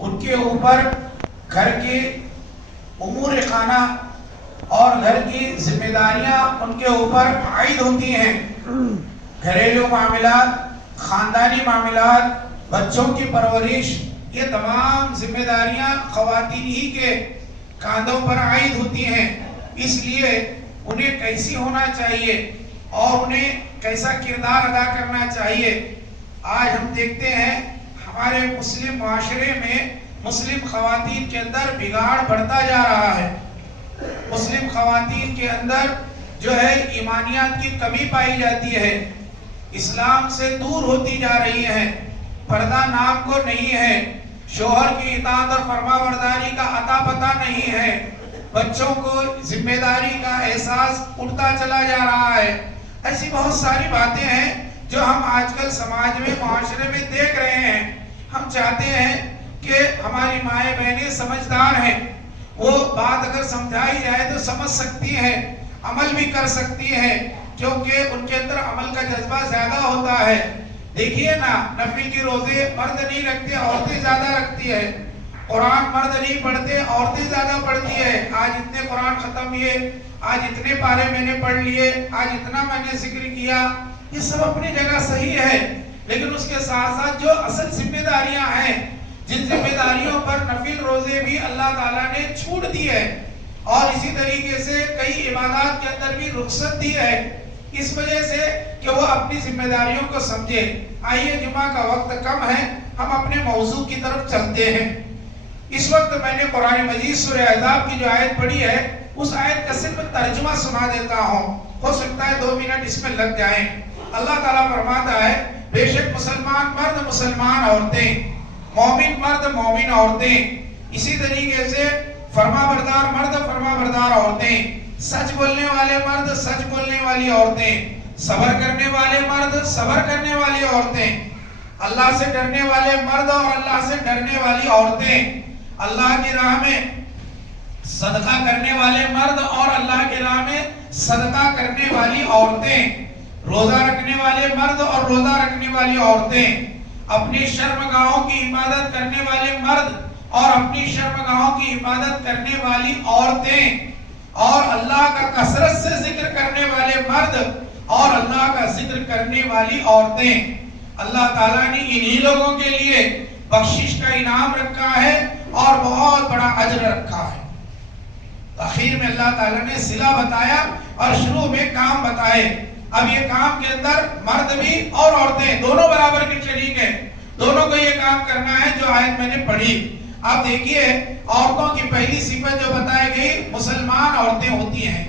ان کے اوپر گھر کے امور خانہ اور گھر کی ذمہ داریاں ان کے اوپر عائد ہوتی ہیں. گھریلو معاملات، خاندانی معاملات، بچوں کی پرورش، یہ تمام ذمہ داریاں خواتین ہی کے کاندھوں پر عائد ہوتی ہیں. اس لیے انہیں کیسی ہونا چاہیے اور انہیں کیسا کردار ادا کرنا چاہیے. آج ہم دیکھتے ہیں ہمارے مسلم معاشرے میں مسلم خواتین کے اندر بگاڑ بڑھتا جا رہا ہے. مسلم خواتین کے اندر جو ہے ایمانیات کی کمی پائی جاتی ہے، اسلام سے دور ہوتی جا رہی ہیں، پردہ نام کو نہیں ہے، شوہر کی اطاعت اور فرما برداری کا عطا پتہ نہیں ہے، بچوں کو ذمہ داری کا احساس اٹھتا چلا جا رہا ہے. ایسی بہت ساری باتیں ہیں جو ہم آج کل سماج میں، معاشرے میں دیکھ رہے ہیں. ہم چاہتے ہیں کہ ہماری مائیں بہنیں سمجھدار ہیں، وہ بات اگر سمجھائی جائے تو سمجھ سکتی ہیں، عمل بھی کر سکتی ہیں، کیونکہ ان کے اندر عمل کا جذبہ زیادہ ہوتا ہے. دیکھیے نا، نفل کی روزے مرد نہیں رکھتے، عورتیں زیادہ رکھتی ہے. قرآن مرد نہیں پڑھتے، عورتیں زیادہ پڑھتی ہے. آج اتنے قرآن ختم ہوئے، آج اتنے پارے میں نے پڑھ لیے، آج اتنا میں نے ذکر کیا. یہ سب اپنی جگہ صحیح ہے، لیکن اس کے ساتھ ساتھ جو اصل ذمہ داریاں ہیں، جن ذمہ داریوں پر نفل روزے بھی اللہ تعالیٰ نے چھوٹ دی ہے، اور اسی طریقے سے کئی عبادات کے اندر بھی رخصت دی ہے، اس وجہ سے کہ وہ اپنی ذمہ داریوں کو سمجھے. آئیے، جمعہ کا وقت کم ہے، ہم اپنے موضوع کی طرف چلتے ہیں. اس وقت میں نے قرآن مجید سورہ احزاب کی جو آیت پڑھی ہے، اس آیت کا صرف ترجمہ سنا دیتا ہوں، ہو سکتا ہے 2 منٹ اس میں لگ جائیں. اللہ تعالیٰ فرماتا ہے، بے شک مسلمان مرد، مسلمان عورتیں، مومن مرد، مومن عورتیں، اسی طریقے سے فرما بردار مرد، فرما بردار عورتیں، سچ بولنے والے مرد، سچ بولنے والی عورتیں، صبر کرنے والے مرد، صبر کرنے والی عورتیں، اللہ سے ڈرنے والے مرد اور اللہ سے ڈرنے والی عورتیں، اللہ کی راہ میں صدقہ کرنے والے مرد اور اللہ کی راہ میں صدقہ کرنے والی عورتیں، روزہ رکھنے والے مرد اور روزہ رکھنے والی عورتیں، اپنی شرمگاہوں کی حفاظت کرنے والے مرد اور اپنی شرمگاہوں کی حفاظت کرنے والی عورتیں، اور اللہ کا کثرت سے ذکر کرنے والے مرد اور اللہ کا ذکر کرنے والی عورتیں. اللہ تعالیٰ نے انہی لوگوں کے لیے بخشش کا انعام رکھا ہے اور بہت بڑا اجر رکھا ہے. آخر میں اللہ تعالیٰ نے صلہ بتایا اور شروع میں کام بتائے. اب یہ کام کے اندر مرد بھی اور عورتیں دونوں برابر کے شریک ہیں، دونوں کو یہ کام کرنا ہے جو آیت میں نے پڑھی. آپ دیکھیے، عورتوں کی پہلی صفت جو بتائی گئی، مسلمان عورتیں ہوتی ہیں.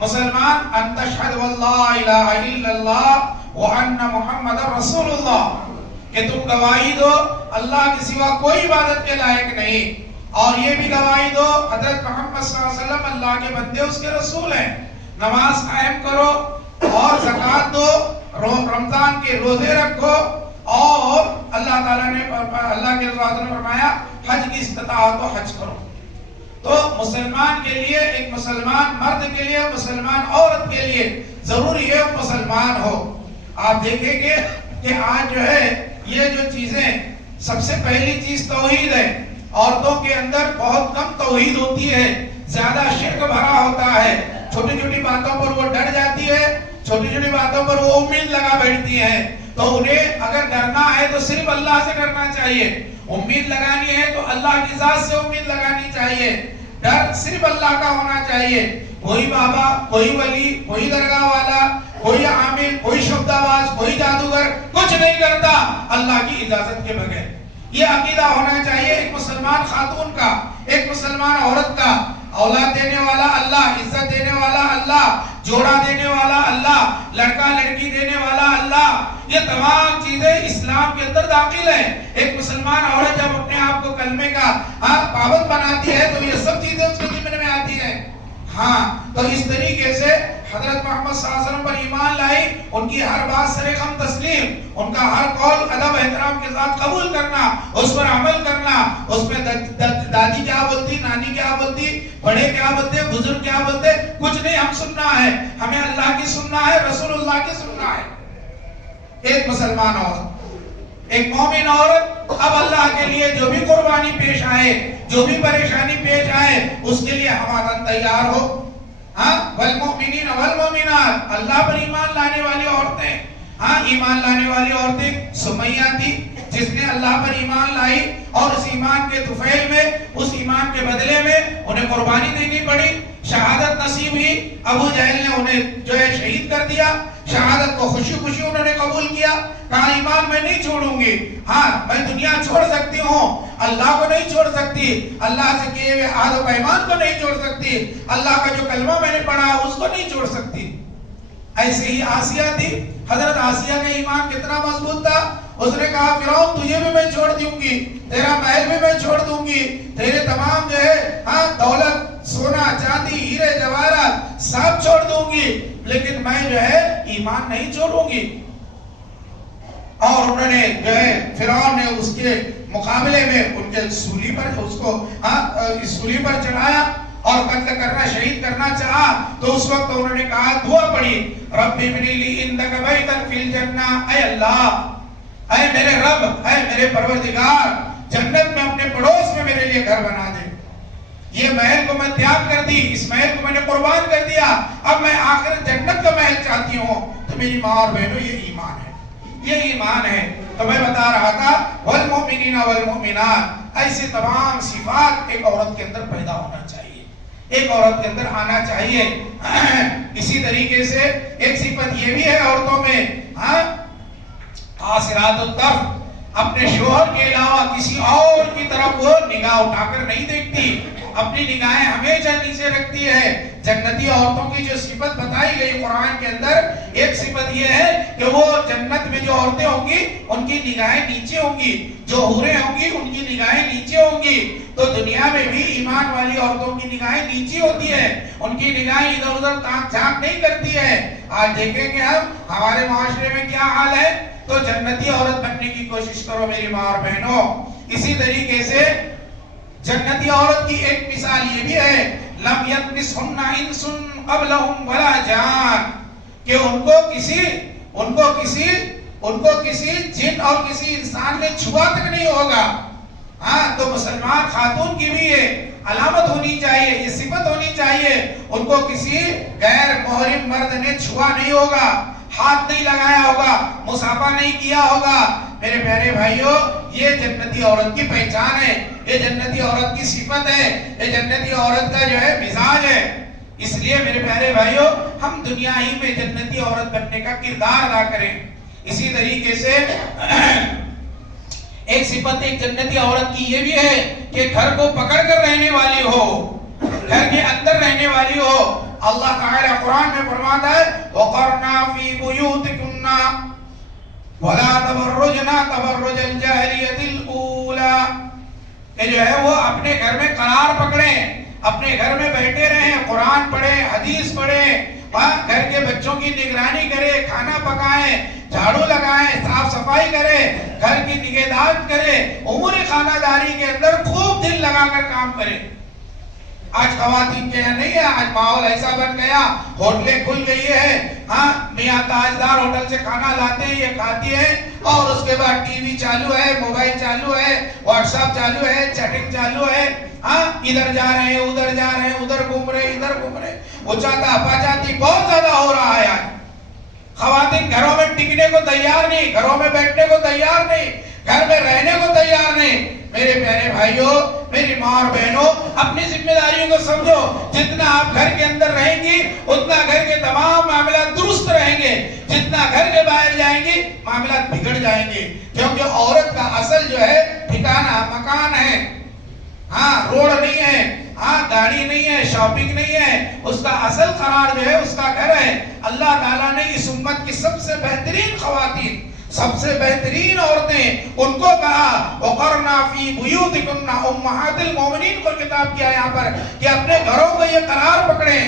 مسلمان ان تشہد واللہ الہ الا اللہ وان محمد رسول اللہ، کہ تم گواہی دو اللہ کے سوا کوئی عبادت کے لائق نہیں، اور یہ بھی گواہی دو حضرت محمد صلی اللہ علیہ وسلم اللہ کے بندے اس کے رسول ہیں. نماز قائم کرو اور زکوٰۃ دو، رمضان کے روزے رکھو، اور اللہ تعالیٰ نے، اللہ کے رسول نے فرمایا حج کی استطاعت ہو حج کرو. تو مسلمان کے لیے، ایک مسلمان مرد کے لیے، مسلمان عورت کے لیے ضروری ہے وہ مسلمان ہو. آپ دیکھیں گے کہ آج جو ہے یہ جو چیزیں، سب سے پہلی چیز توحید ہے. عورتوں کے اندر بہت کم توحید ہوتی ہے، زیادہ شرک بھرا ہوتا ہے. چھوٹی چھوٹی باتوں پر وہ ڈر جاتی ہے، چھوٹی چھوٹی باتوں پر وہ امید لگا بیٹھتی ہیں. تو انہیں اگر ڈرنا ہے تو صرف اللہ سے ڈرنا چاہیے، امید لگانی ہے تو اللہ کی ذات سے امید لگانی چاہیے. ڈر صرف اللہ کا ہونا چاہیے. کوئی بابا، کوئی ولی، کوئی درگاہ والا، کوئی عامل، کوئی شبد آواز، کوئی جادوگر کچھ نہیں کرتا اللہ کی اجازت کے بغیر. یہ عقیدہ ہونا چاہیے ایک مسلمان خاتون کا، ایک مسلمان عورت کا. اولاد دینے والا اللہ، عزت دینے والا اللہ، جوڑا دینے والا اللہ، لڑکا لڑکی دینے والا اللہ، یہ تمام چیزیں اسلام کے اندر داخل ہیں. ایک مسلمان عورت جب اپنے آپ کو کلمے کا پابند بناتی ہے تو یہ سب چیزیں اس کے ذمہ میں آتی ہیں. تو اس طریقے سے حضرت محمد صلی اللہ علیہ وسلم پر ایمان لائی، ان کی ہر بات سر خم تسلیم، ان کا ہر قول ادب احترام کے ساتھ قبول کرنا، اس پر عمل کرنا. اس میں دادی کیا بولتی، نانی کیا بولتی، بڑے کیا بولتے، بزرگ کیا بولتے، کچھ نہیں. ہم سننا ہے، ہمیں اللہ کی سننا ہے، رسول اللہ کی سننا ہے. ایک مسلمان عورت، ایک مومن عورت اب اللہ کے لیے جو بھی قربانی قربانی پیش آئے، جو بھی پریشانی پیش آئے، اس کے لیے ہمارا تیار ہو. ہاں والمؤمنین والمؤمنات، اللہ پر ایمان لانے والی عورتیں، ہاں ایمان لانے والی عورتیں سمیہ تھی جس نے اللہ پر ایمان لائی، اور اس ایمان کے طفیل میں، اس ایمان کے بدلے میں انہیں قربانی دینی پڑی، شہادت نصیب ہوئی. ابو جہل نے انہیں جو ہے شہید کر دیا. شہادت کو خوشی خوشی انہوں نے قبول کیا، کہا ایمان میں نہیں چھوڑوں گی. ہاں میں دنیا چھوڑ سکتی ہوں، اللہ کو نہیں چھوڑ سکتی، اللہ سے کیے ہوئے عہد و پیمان کو نہیں چھوڑ سکتی، اللہ کا جو کلمہ میں نے پڑھا اس کو نہیں چھوڑ سکتی. ایسے ہی آسیہ تھی. حضرت آسیہ کا ایمان کتنا مضبوط تھا. اس نے کہا فرعون تجھے بھی میں چھوڑ دوں گی، تیرا محل بھی میں چھوڑ دوں گی، تیرے تمام جو ہے ہاں دولت، سونا چاندی، ہیرے جواہرات سب چھوڑ دوں گی، لیکن میں جو ہے ایمان نہیں چھوڑوں گی. اور انہوں نے جو ہے فرعون نے اس کے مقابلے میں ان کے سولی پر اس کو سولی پر چڑھایا اور قتل کرنا، شہید کرنا چاہا. تو اس وقت انہوں نے کہا، دعا پڑھی، رب ابنی لی عندک بیتا فی الجنہ، اے اللہ، اے میرے رب، اے میرے پروردگار، جنت میں اپنے پڑوس میں میرے لیے گھر بنا دے. یہ محل کو میں تیاگ کر دی، اس محل کو میں نے قربان کر دیا، اب میں آخر جنت کا محل چاہتی ہوں. تو میری ماں اور بہنوں یہ ایمان ہے، یہ ایمان ہے. تو میں بتا رہا تھا والمؤمنین والمؤمنات، ایسے تمام صفات ایک عورت کے اندر پیدا ہونا چاہیے، ایک عورت کے اندر آنا چاہیے. اسی طریقے سے ایک صفت یہ بھی ہے عورتوں میں، قاصرات الطرف، اپنے شوہر کے علاوہ کسی اور کی طرف وہ نگاہ اٹھا کر نہیں دیکھتی، اپنی نگاہیں ہمیشہ نیچے رکھتی ہے. جنتی عورتوں کی جو صفت بتائی گئی قرآن کے اندر، ایک صفت یہ ہے کہ وہ جنت میں جو عورتیں ہوں گی ان کی نگاہیں نیچے ہوں گی، جو حوریں ہوں گی ان کی نگاہیں نیچے ہوں گی. تو دنیا میں بھی ایمان والی عورتوں کی نگاہیں نیچے ہوتی ہے، ان کی نگاہیں ادھر ادھر تاک جھانک نہیں کرتی ہے. آج دیکھیں گے ہم ہمارے معاشرے میں کیا حال ہے. تو جنتی عورت بننے کی کوشش کرو میری ماں اور بہنوں. اسی طریقے سے جنتی عورت کی ایک مثال یہ بھی ہے، لم یطمثہن انس قبلہم ولا جان، کہ ان کو کسی جن اور کسی انسان نے چھوا تک نہیں ہوگا. ہاں تو مسلمان خاتون کی بھی یہ علامت ہونی چاہیے، یہ صفت ہونی چاہیے، ان کو کسی غیر محرم مرد نے چھوا نہیں ہوگا، ہاتھ نہیں لگایا ہوگا، مصافحہ نہیں کیا ہوگا. میرے پیارے بھائیوں، یہ جنتی عورت کی پہچان ہے، یہ جنتی عورت کی صفت ہے، یہ جنتی عورت کا جو ہے مزاج ہے. اس لیے میرے پیارے بھائیوں، ہم دنیا ہی میں جنتی عورت بننے کا کردار ادا کریں. اسی طریقے سے ایک صفت ایک جنتی عورت کی یہ بھی ہے کہ گھر کو پکڑ کر رہنے والی ہو، گھر کے اندر رہنے والی ہو. اللہ تعالیٰ قرآن میں فرماتا ہے وَقَرْنَا فِي بُيُوتِكُنَّ وَلَا تَبَرُّجْنَا تَبَرُّجَ الْجَاهِلِيَّةِ الْأُولَى، کہ جو ہے وہ اپنے گھر میں قرار پکڑیں، اپنے گھر میں بیٹھے رہیں، قرآن پڑھیں، حدیث پڑھیں، گھر کے بچوں کی نگرانی کرے، کھانا پکائیں، جھاڑو لگائیں، صاف صفائی کرے، گھر کی نگہداشت کرے، امور خانہ داری کے اندر خوب دل لگا کر کام کرے. آج خواتین کے یہاں نہیں ہے، آج ماحول ایسا بن گیا، ہوٹلیں کھل گئی ہے، ہاں میاں تاجدار ہوٹل سے کھانا لاتے ہیں، یہ کھاتی ہیں، اور اس کے بعد ٹی وی چالو ہے، موبائل چالو ہے، واٹس ایپ چالو ہے، چیٹنگ چالو ہے، ہاں ادھر جا رہے ہیں، ادھر جا رہے ہیں، ادھر گھوم رہے ہیں، ادھر گھوم رہے ہیں. وہ چاہتا پاچاتی بہت زیادہ ہو رہا ہے. آج خواتین گھروں میں ٹکنے کو تیار نہیں، گھروں میں بیٹھنے کو تیار نہیں، گھر میں رہنے کو تیار نہیں. میرے پیارے بھائیوں، میری ماں اور بہنوں، اپنی ذمہ داریوں کو سمجھو. جتنا آپ گھر کے اندر رہیں گی اتنا گھر کے تمام معاملات درست رہیں گے، جتنا گھر کے باہر جائیں گی معاملات بگڑ جائیں گے. کیونکہ عورت کا اصل جو ہے ٹھکانہ مکان ہے، ہاں روڈ نہیں ہے، ہاں گاڑی نہیں ہے، شاپنگ نہیں ہے، اس کا اصل قرار جو ہے اس کا گھر ہے. اللہ تعالیٰ نے اس امت کی سب سے بہترین خواتین، سب سے بہترین عورتیں، ان کو کہا وَقَرْنَا فِي بُيُوتِكُنَّ أُمَّهَاتِ الْمُؤْمِنِينَ کو خطاب کیا یہاں پر کہ اپنے گھروں کو یہ قرار پکڑیں.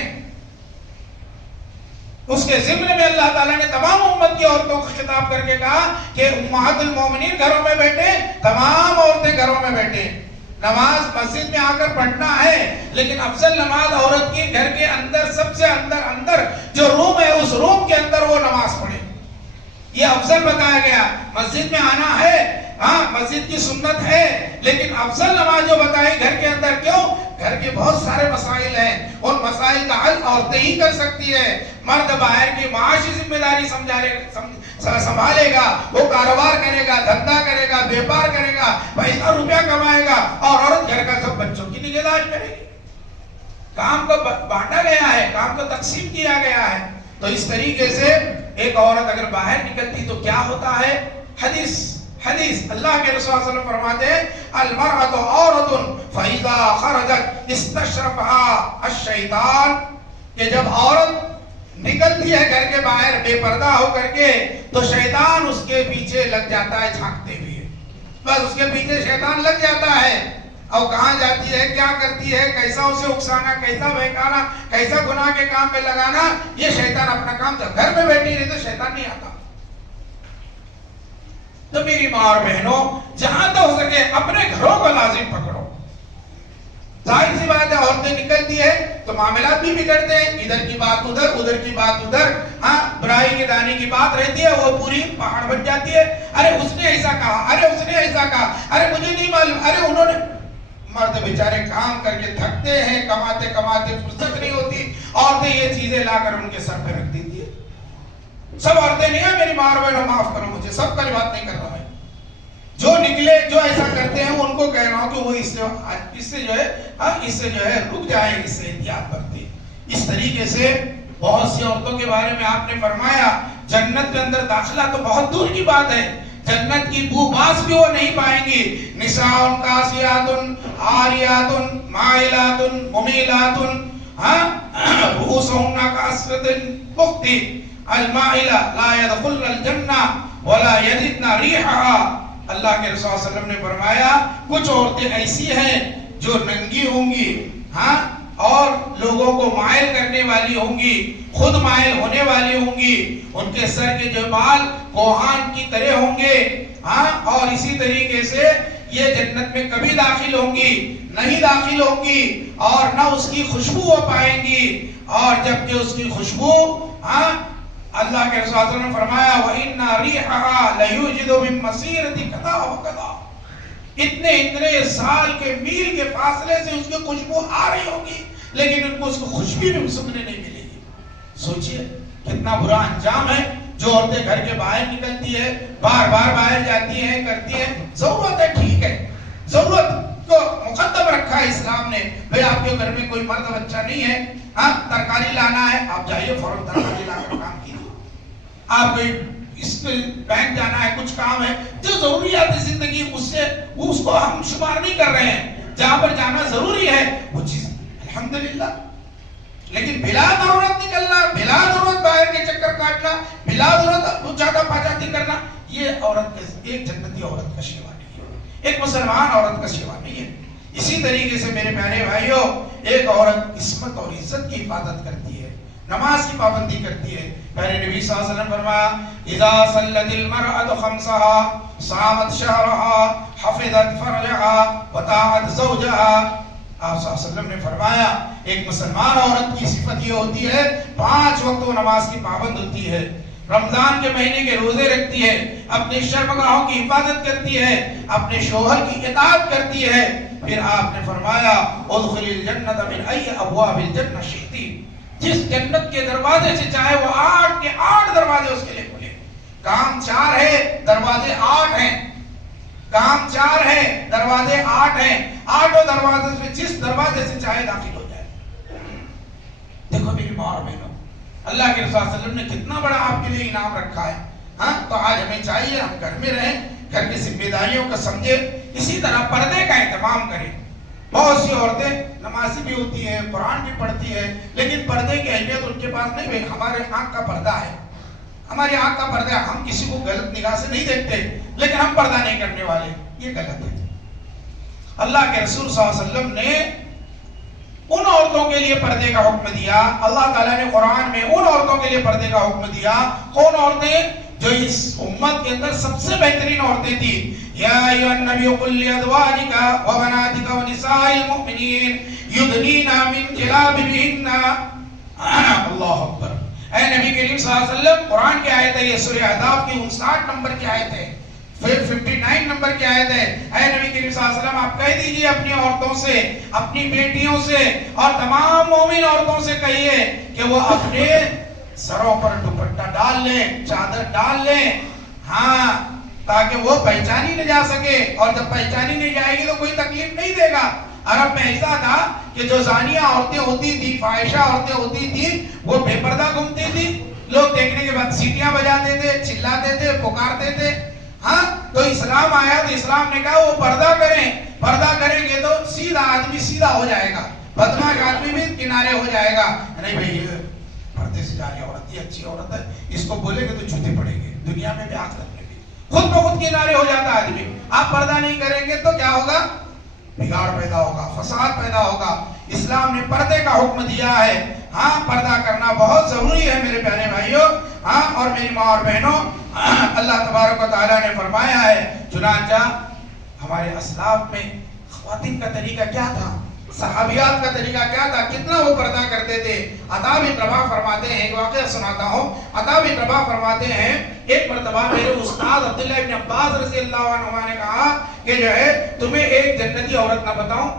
اس کے ضمن میں اللہ تعالیٰ نے تمام امت کی عورتوں کو خطاب کر کے کہا کہ امہات المومنین گھروں میں بیٹھے، تمام عورتیں گھروں میں بیٹھے. نماز مسجد میں آ کر پڑھنا ہے، لیکن افضل نماز عورت کی گھر کے اندر، سب سے اندر جو روم ہے اس روم کے اندر وہ نماز پڑھے. یہ افضل بتایا گیا. مسجد میں آنا ہے، ہاں مسجد کی سنت ہے، لیکن افضل نماز جو بتائی گھر کے اندر، کیوں؟ گھر کے بہت سارے مسائل ہیں، ان مسائل کا حل عورتیں ہی کر سکتی ہے۔ مرد باہر کی معاشی ذمہ داری سنبھالے گا، وہ کاروبار کرے گا، دھندا کرے گا، بیپار کرے گا، پیسہ روپیہ کمائے گا، اور عورت گھر کا سب بچوں کی نگہداشت کرے گی۔ کام کو بانٹا گیا ہے، کام کو تقسیم کیا گیا ہے۔ تو اس طریقے سے ایک عورت اگر باہر نکلتی تو کیا ہوتا ہے؟ حدیث اللہ کے رسول صلی اللہ علیہ وسلم فرماتے ہیں المرأة عورت فإذا خرجت استشرفها الشیطان، کہ جب عورت نکلتی ہے گھر کے باہر بے پردہ ہو کر کے تو شیطان اس کے پیچھے لگ جاتا ہے جھانکتے ہوئے، بس اس کے پیچھے شیطان لگ جاتا ہے، اور کہاں جاتی ہے، کیا کرتی ہے، کیسا اسے اکسانا، کیسا بہکانا، کیسا گناہ کے کام میں لگانا، یہ شیطان اپنا کام، جب گھر میں بیٹھی رہی تو شیطان نہیں آتا۔ تو میری ماں اور بہنوں، جہاں تک ہو سکے اپنے گھروں کو لازم پکڑو۔ ظاہر سی بات ہے عورتیں نکلتی ہے تو معاملات بھی بگڑتے ہیں، ادھر کی بات ادھر، ادھر کی بات ادھر، ہاں برائی کے دانے کی بات رہتی ہے، وہ پوری پہاڑ بن جاتی ہے۔ ارے اس نے ایسا کہا، ارے اس نے ایسا کہا، ارے مجھے نہیں معلوم، ارے انہوں نے۔ مرد بیچارے کام کر کے تھکتے ہیں، کماتے کماتے فرصت نہیں ہوتی، عورتیں یہ چیزیں لا کر ان کے سر پہ رکھ دیتی ہے۔ سب عورتیں نہیں ہیں میری ماں اور بہنوں، معاف کرو مجھے، سب کا بات نہیں کر رہا میں، جو نکلے جو ایسا کرتے ہیں ان کو کہہ رہا ہوں کہ وہ اس سے جو ہے رک جائیں، اس سے احتیاط برتیں۔ اس طریقے سے بہت سی عورتوں کے بارے میں آپ نے فرمایا جنت کے اندر داخلہ تو بہت دور کی بات ہے، جنت کی بو باس بھی وہ نہیں پائیں گی۔ نساء کاسیات عاریات مائلات ممیلات رؤوسہن کاسرۃ البخت المائلہ لا يدخلن الجنہ ولا یجدن ریحہا۔ اللہ کے رسول صلی اللہ علیہ وسلم نے فرمایا کچھ عورتیں ایسی ہیں جو ننگی ہوں گی، ہاں، اور لوگوں کو مائل کرنے والی ہوں گی، خود مائل ہونے والی ہوں گی، ان کے سر کے جو بال کوہان کی طرح ہوں گے، ہاں، اور اسی طریقے سے یہ جنت میں کبھی داخل ہوں گی نہیں داخل ہوں گی، اور نہ اس کی خوشبو وہ پائیں گی، اور جبکہ اس کی خوشبو، ہاں، اللہ کے رسول صلی اللہ علیہ وسلم نے فرمایا وَإِنَّ رِيحَهَا لَيُوجِدُ مِن مَّسِيرَةِ كَذَا وَكَذَا، اتنے سال کے میل کے فاصلے سے اس کی خوشبو آ رہی ہوگی، لیکن ان کو اس کو خوشبو بھی سننے نہیں ملے گی۔ سوچئے کتنا برا انجام ہے۔ جو عورتیں گھر کے باہر نکلتی ہے، بار بار باہر جاتی ہیں، کرتی ہیں، ضرورت ہے، ٹھیک ہے، ضرورت کو مقدم رکھا ہے اسلام نے، بھئی آپ کے گھر میں کوئی مرد بچہ نہیں ہے، ہاں ترکاری لانا ہے، آپ جائیے فوراً ترکاری لا کر کام کیجیے، آپ کوئی اس پہ بینک جانا ہے، کچھ کام ہے، جو ضروریات زندگی اس کو ہم شمار نہیں کر رہے ہیں، جہاں پر جانا ضروری ہے وہ چیز الحمدللہ، لیکن بلا ضرورت نکلنا، بلا ضرورت باہر کے چکر کاٹنا، بلا ضرورت زیادہ پاجاتی کرنا، یہ عورت کے ایک جنتی عورت کا شیوا نہیں ہے، ایک مسلمان عورت کا شیوا نہیں ہے۔ اسی طریقے سے میرے پیارے بھائیوں، ایک عورت عصمت اور عزت کی حفاظت کرتی ہے، نماز کی پابندی کرتی ہے۔ پیارے نبی صلی اللہ علیہ وسلم فرمایا اذا صلت المرأة خمسها صامت شهرها حفظت فرجها وطاعت زوجها۔ آپ صلی اللہ علیہ وسلم نے فرمایا ایک مسلمان عورت کی صفت یہ ہوتی ہے 5 وقت وہ نماز کی پابند ہوتی ہے، رمضان کے مہینے کے روزے رکھتی ہے، اپنے شرمگاہوں کی حفاظت کرتی ہے، اپنے شوہر کی اطاعت کرتی ہے۔ پھر آپ نے فرمایا ادخل الجنت من ای ابواب الجنہ شئتی، جس جنت کے دروازے سے چاہے وہ 8 کے 8 دروازے اس کے لیے کھلے، کام 4 ہے دروازے 8 ہیں، کام 4 ہے دروازے 8 ہیں، 8 دروازے سے جس دروازے سے چاہے داخل ہو جائے۔ دیکھو میری ماں اور بہنوں، اللہ کے رسول صلی اللہ علیہ وسلم نے کتنا بڑا آپ کے لیے انعام رکھا ہے، ہاں، تو آج ہمیں چاہیے ہم گھر میں رہیں، گھر کی ذمہ داریوں کو سمجھیں، اسی طرح پردے کا اہتمام کریں۔ بہت سی عورتیں نمازی بھی ہوتی ہیں، قرآن بھی پڑھتی ہے، لیکن پردے کی اہمیت ان کے پاس نہیں ہے۔ ہمارے آنکھ کا پردہ ہے، ہماری آنکھ کا پردہ ہے، ہم کسی کو غلط نگاہ سے نہیں دیکھتے، لیکن ہم پردہ نہیں کرنے والے، یہ غلط ہے۔ اللہ کے رسول صلی اللہ علیہ وسلم نے ان عورتوں کے لیے پردے کا حکم دیا، اللہ تعالیٰ نے قرآن میں ان عورتوں کے لیے پردے کا حکم دیا۔ کون عورتیں؟ جو اس امت کے اندر سب سے بہترین عورتیں تھی۔ یا ایھا النبی قل لازواجک وبناتک ونساء المؤمنین یدنین من جلابیبہن۔ اللہ اکبر۔ اے نبی کریم صلی اللہ علیہ وسلم، قرآن کی آیت ہے یہ، سورہ احزاب کی 59 نمبر کی آیت ہے۔ پھر 59 نمبر کی آیت ہے، اے نبی کریم صلی اللہ علیہ وسلم آپ کہہ دیجئے اپنی عورتوں سے، اپنی بیٹیوں سے اور تمام مومن عورتوں سے کہیے کہ وہ اپنے سروں پر دوپٹہ ڈال لیں، چادر ڈال لیں، ہاں، تاکہ وہ پہچانی نہ جا سکے، اور جب پہچانی نہیں جائے گی تو کوئی تکلیف نہیں دے گا۔ عرب میں ایسا تھا کہ جو زانیہ عورتیں ہوتی تھی، فاحشہ عورتیں ہوتی تھی، وہ بے پردہ گھومتی تھی، لوگ دیکھنے کے بعد سیٹیاں بجاتے تھے، چلاتے تھے، پکارتے تھے۔ ہاں، تو اسلام آیا تو اسلام نے کہا وہ پردہ کریں، پردہ کریں گے تو سیدھا آدمی سیدھا ہو جائے گا، بدمعاش آدمی بھی کنارے ہو جائے گا۔ نہیں بھئی، یہ پردے سے جاری عورت، یہ اچھی عورت ہے، اس کو بولے گے تو جوتے پڑیں گے، دنیا میں بھی آخرت میں بھی، خود بخود کنارے ہو جاتا آدمی۔ آپ پردہ نہیں کریں گے تو کیا ہوگا؟ بگاڑ پیدا ہوگا، فساد پیدا ہوگا۔ اسلام نے پردے کا حکم دیا ہے۔ ہاں، پردہ کرنا بہت ضروری ہے میرے پیارے بھائیوں، ہاں، اور میری ماں اور بہنوں، اللہ تبارک و تعالیٰ نے فرمایا ہے، چنانچہ ہمارے اسلاف میں خواتین کا طریقہ کیا تھا، صحابیات کا طریقہ کیا تھا، کتنا وہ پردہ کرتے تھے۔ عطا بن رباح فرماتے ہیں، ایک واقعہ سناتا ہوں، عطا بن رباح فرماتے ہیں ایک مرتبہ میرے استاد عبداللہ ابن عباس رضی اللہ عنہ نے کہا کہ جو ہے تمہیں ایک جنتی عورت نہ بتاؤں؟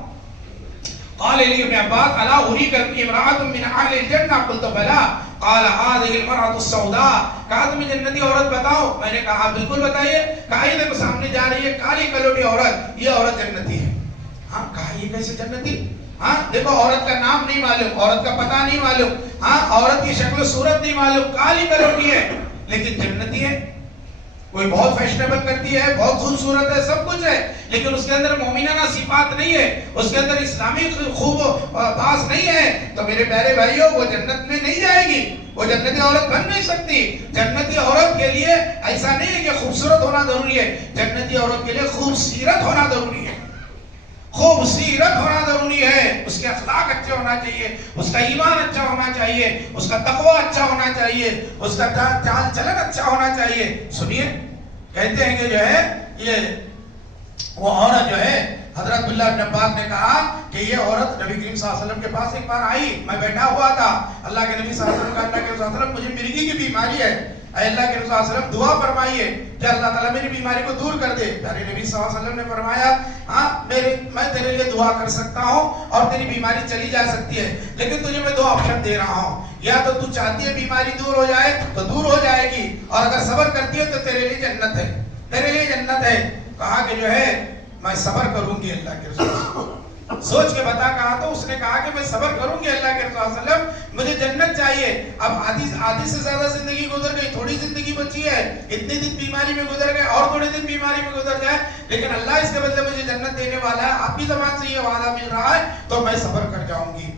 قال علی ابن عباس الا اریک امرأة من اہل الجنہ؟ قلت بلا قال هذه المرأة السوداء، کہا تمہیں جنتی عورت بتاؤ؟ میں نے کہا بالکل بتائیے۔ کہا یہ دیکھو سامنے جا رہی ہے کالی کلوٹی عورت، یہ عورت جنتی ہے۔ ہاں، کہا یہ کیسے جنتی؟ ہاں، دیکھو عورت کا نام نہیں معلوم، عورت کا پتہ نہیں معلوم، ہاں، عورت کی شکل و صورت نہیں معلوم، کالی کلوٹی ہے لیکن جنتی ہے۔ کوئی بہت فیشنیبل کرتی ہے، بہت خوبصورت ہے، سب کچھ ہے، لیکن اس کے اندر مومنانہ صفات نہیں ہے، اس کے اندر اسلامی خوب باس نہیں ہے، تو میرے پیارے بھائیوں وہ جنت میں نہیں جائے گی، وہ جنتی عورت بن نہیں سکتی۔ جنتی عورت کے لیے ایسا نہیں ہے کہ خوبصورت ہونا ضروری ہے، جنتی عورت کے لیے خوبصیرت ہونا ضروری ہے، خوبصیرت ہونا ضروری ہے، اس کے اخلاق اچھے ہونا چاہیے، اس کا ایمان اچھا ہونا چاہیے، اس کا تقوی اچھا ہونا چاہیے، اس کا چال چلن اچھا ہونا چاہیے۔ سنیے، کہتے ہیں کہ جو ہے یہ وہ عورت جو ہے، حضرت عبداللہ بن عباس نے کہا کہ یہ عورت نبی کریم صلی اللہ علیہ وسلم کے پاس ایک بار آئی، میں بیٹھا ہوا تھا، اللہ کے نبی صلی اللہ علیہ وسلم کا، اللہ کے رسول صلی اللہ علیہ وسلم مجھے مرگی کی بیماری ہے، اے اللہ کے رسول صلی اللہ علیہ وسلم دعا فرمائیے کہ اللہ تعالیٰ میری بیماری کو دور کر دے۔ پیارے نبی صلی اللہ علیہ وسلم نے فرمایا ہاں، میں تیرے لیے دعا کر سکتا ہوں اور تیری بیماری چلی جا سکتی ہے، لیکن تجھے میں دو آپشن دے رہا ہوں، یا تو تو چاہتی ہے بیماری دور ہو جائے تو دور ہو جائے گی، اور اگر صبر کرتی ہے تو تیرے لیے جنت ہے، تیرے لیے جنت ہے۔ کہا کہ جو ہے میں صبر کروں گی اللہ کے رسول، سوچ کے بتا، کہا تو اس نے کہا کہ میں صبر کروں گی اللہ کے رسول صلی اللہ علیہ وسلم، مجھے جنت چاہیے۔ اب آدھی سے زیادہ زندگی گزر گئی، تھوڑی زندگی بچی ہے، اتنے دن بیماری میں گزر گئے اور تھوڑے دن بیماری میں گزر جائے، لیکن اللہ اس کے بدلے مجھے جنت دینے والا ہے، آپ کی زبان سے یہ وعدہ مل رہا ہے تو میں صبر کر جاؤں گی۔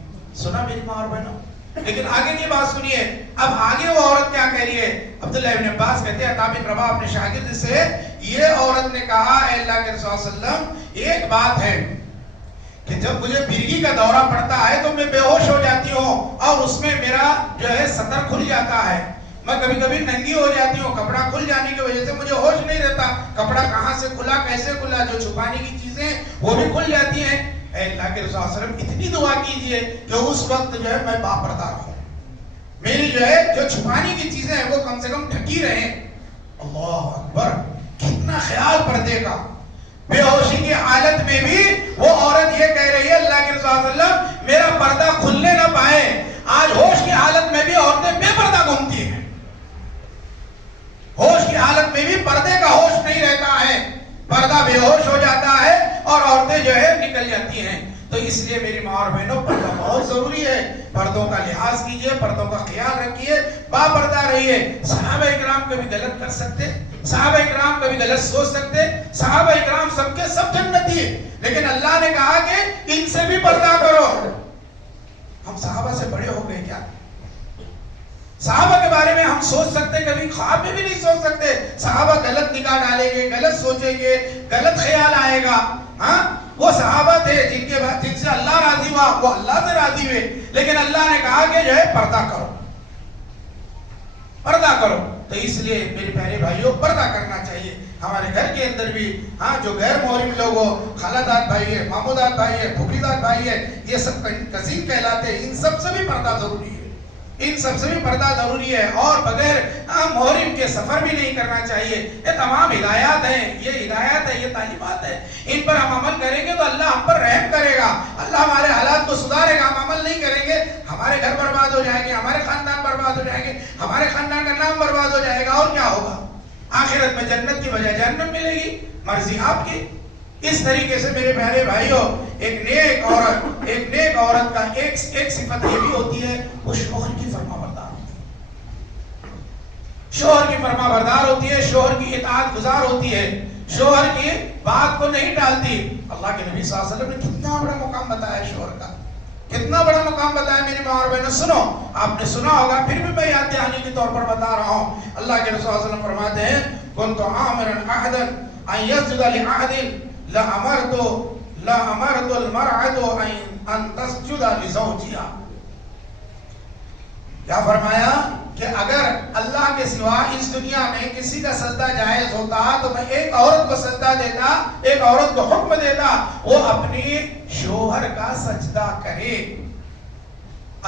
سنا میری ماں اور بہنوں؟ لیکن آگے کی بات سنیے، اب آگے وہ عورت کیا کہہ رہی ہے؟ عبداللہ ابن عباس کہتے ہیں عطا بن رباح اپنے شاگرد سے، یہ عورت نے کہا اے اللہ کے رسول صلی اللہ علیہ وسلم، ایک بات ہے کہ جب مجھے مرگی کا دورہ پڑتا ہے تو میں بے ہوش ہو جاتی ہوں، اور اس میں میرا جو ہے سطر کھل جاتا ہے، میں کبھی کبھی ننگی ہو جاتی ہوں، کپڑا کھل جانے کی وجہ سے مجھے ہوش نہیں رہتا، کپڑا کہاں سے کھلا، کیسے کھلا، جو چھپانے کی چیزیں وہ بھی کھل جاتی ہیں۔ اے اللہ کے رسول صلی اللہ علیہ وسلم اتنی دعا کیجئے کہ اس وقت جو ہے میں باپردہ رہوں، میری جو ہے جو چھپانے کی چیزیں ہیں وہ کم سے کم ڈھکی رہیں۔ اللہ اکبر، کتنا خیال پردے کا۔ بے ہوشی کی حالت میں بھی وہ عورت یہ کہہ رہی ہے اللہ کے رسول صلی اللہ علیہ وسلم میرا پردہ کھلنے نہ پائے۔ آج ہوش کی حالت میں بھی عورتیں بے پردہ گھومتی ہیں، ہوش کی حالت میں بھی پردے کا ہوش نہیں رہتا ہے، پردہ بے ہوش ہو جاتا ہے اور عورتیں جو ہے نکل جاتی ہیں۔ تو اس لیے میری ماں اور بہنوں، پردہ بہت ضروری ہے، پردوں کا لحاظ کیجئے، پردوں کا خیال رکھیے، با پردہ رہیے۔ صحابہ اکرام کبھی غلط کر سکتے، صحابہ اکرام کبھی غلط سوچ سکتے، صحابہ اکرام سب کے سب جنتی ہیں، لیکن اللہ نے کہا کہ ان سے بھی پردہ کرو۔ ہم صحابہ سے بڑے ہو گئے کیا؟ صحابہ کے بارے میں ہم سوچ سکتے، کبھی خواب میں بھی نہیں سوچ سکتے۔ صحابہ غلط نگاہ ڈالیں گے، غلط سوچیں گے، غلط خیال آئے گا۔ ہاں، وہ صحابہ تھے جن سے اللہ راضی ہوا، وہ اللہ سے راضی ہوئے، لیکن اللہ نے کہا کہ جو ہے پردہ کرو، پردہ کرو۔ تو اس لیے میرے پیارے بھائیوں، پردہ کرنا چاہیے۔ ہمارے گھر کے اندر بھی ہاں جو غیر محرم لوگ ہو، خالہ بھائی ہے، ماموں بھائی ہے، پھوپھی بھائی ہے، یہ سب کزین کہلاتے ہیں، ان سب سے بھی پردہ ضروری ہے۔ ان سب سے بھی پردہ ضروری ہے، اور بغیر محرم کے سفر بھی نہیں کرنا چاہیے۔ یہ تمام ہدایات ہیں، یہ ہدایات ہے، یہ تعلیمات ہے، ان پر ہم عمل کریں گے تو اللہ ہم پر رحم کرے گا، اللہ ہمارے حالات کو سدھارے گا۔ ہم عمل نہیں کریں گے، ہمارے گھر برباد ہو جائیں گے، ہمارے خاندان برباد ہو جائیں گے، ہمارے خاندان کا نام برباد ہو جائے گا، اور کیا ہوگا؟ آخرت میں جنت کی بجائے جہنم ملے گی، مرضی آپ کی۔ اس طریقے سے میرے پیارے بھائیوں، ایک نیک عورت کا ایک صفت یہ بھی ہوتی ہے، وہ شوہر کی فرما بردار ہوتی ہے، شوہر کی فرما بردار ہوتی ہے، شوہر کی اطاعت گزار ہوتی ہے، شوہر کی بات کو نہیں ٹالتی۔ اللہ کے نبی صلی اللہ علیہ وسلم نے کتنا بڑا مقام بتایا شوہر کا، کتنا بڑا مقام بتایا میری ماں اور بہنوں۔ سنو، آپ نے سنا ہوگا، پھر بھی میں یاد دہانی کے طور پر بتا رہا ہوں۔ اللہ کے رسول صلی اللہ علیہ وسلم فرماتے ہیں، كنت آمرا أحدا أن يسجد لأحد لأمرت المرأة أن تسجد لزوجها۔ کیا فرمایا کہ اگر اللہ کے سوا اس دنیا میں کسی کا سجدہ جائز ہوتا تو میں ایک عورت کو سجدہ دیتا، ایک عورت کو حکم دیتا وہ اپنی شوہر کا سجدہ کرے۔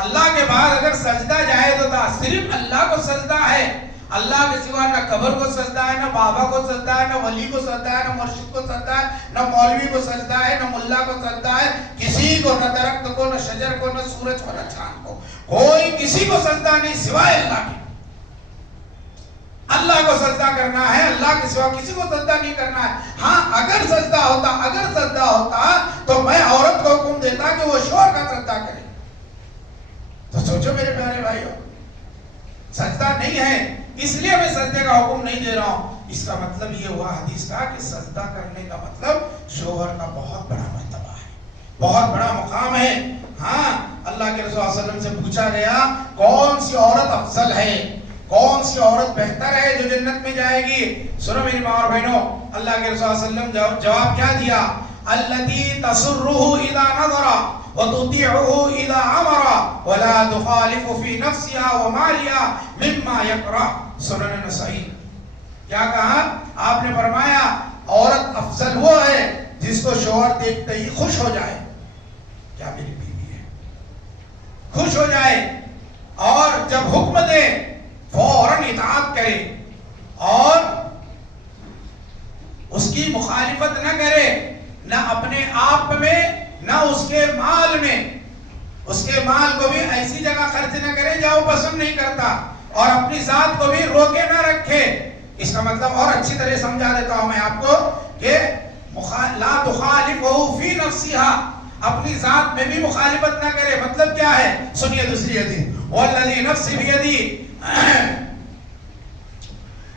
اللہ کے بعد اگر سجدہ جائز ہوتا، صرف اللہ کو سجدہ ہے، اللہ کے سوا نہ قبر کو سجدہ ہے، نہ بابا کو سجدہ ہے، نہ ولی کو سجدہ ہے، نہ مرشد کو سجدہ ہے، نہ مولوی کو سجدہ ہے، نہ ملا کو سجدہ ہے، کسی کو، نہ درخت کو، نہ شجر کو، نہ سورج کو، نہ چاند کو، کوئی کسی کو سجدہ نہیں سوائے اللہ کے۔ اللہ کو سجدہ کرنا ہے، اللہ کے سوا کسی کو سجدہ نہیں کرنا ہے۔ ہاں اگر سجدہ ہوتا تو میں عورت کو حکم دیتا کہ وہ شوہر کا سجدہ کرے۔ تو سوچو میرے پیارے بھائیوں، سجدہ نہیں ہے، اس لیے میں سجدے کا حکم نہیں دے رہا ہوں۔ اس کا مطلب یہ ہوا حدیث کا کہ سجدہ کرنے کا مطلب شوہر کا بہت بڑا مرتبہ ہے، بہت بڑا مقام ہے۔ ہاں، اللہ کے رسول صلی اللہ علیہ وسلم سے پوچھا گیا کون سی عورت افضل ہے، کون سی عورت بہتر ہے جو جنت میں جائے گی؟ سنو میری ماں اور بہنوں، اللہ کے رسول صلی اللہ علیہ وسلم جواب کیا دیا؟ الَّتِي تَسُرُّهُ إِذَا نَظَرَ وَتُطِيعُهُ إِذَا أَمَرَ وَلَا تُخَالِفُ فِي نَفْسِهَا وَمَالِهَا مِمَّا يَكْرَهُ۔ سنن نسائی۔ کیا کہا؟ آپ نے فرمایا عورت افضل وہ ہے جس کو شوہر دیکھتے ہی خوش ہو جائے، کیا میری بیوی ہے، خوش ہو جائے، اور جب حکم دے فوراً اطاعت کرے، اور اس کی مخالفت نہ کرے، نہ اپنے آپ میں نہ اس کے مال میں، اس کے مال کو بھی ایسی جگہ خرچ نہ کرے جہاں وہ پسند نہیں کرتا، اور اپنی ذات کو بھی روکے نہ رکھے۔ اس کا مطلب اور اچھی طرح سمجھا دیتا ہوں میں آپ کو کہ لا تخالفہ فی نفسہا، اپنی ذات میں بھی مخالفت نہ کرے۔ مطلب کیا ہے؟ سنیے دوسری حدیث، والذی نفسی بیدی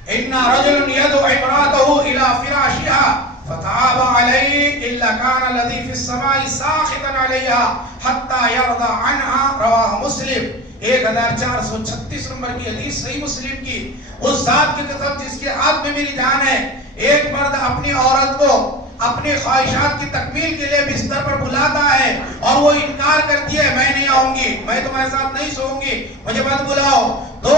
ان رجل يدعو امرأته الى فراشها فتعاب عليه الا كان الذي في السماء ساخطا عليها حتى يرضى عنها، رواہ مسلم۔ 1436 نمبر کی حدیث صحیح مسلم کی۔ اس ذات کی قسم جس کے ہاتھ میں میری جان ہے، ایک مرد اپنی عورت کو اپنی خواہشات کی تکمیل کے لیے بستر پر بلاتا ہے اور وہ انکار کرتی ہے، میں نہیں آؤں گی، میں تمہارے ساتھ نہیں سوؤں گی، مجھے مت بلاؤ، تو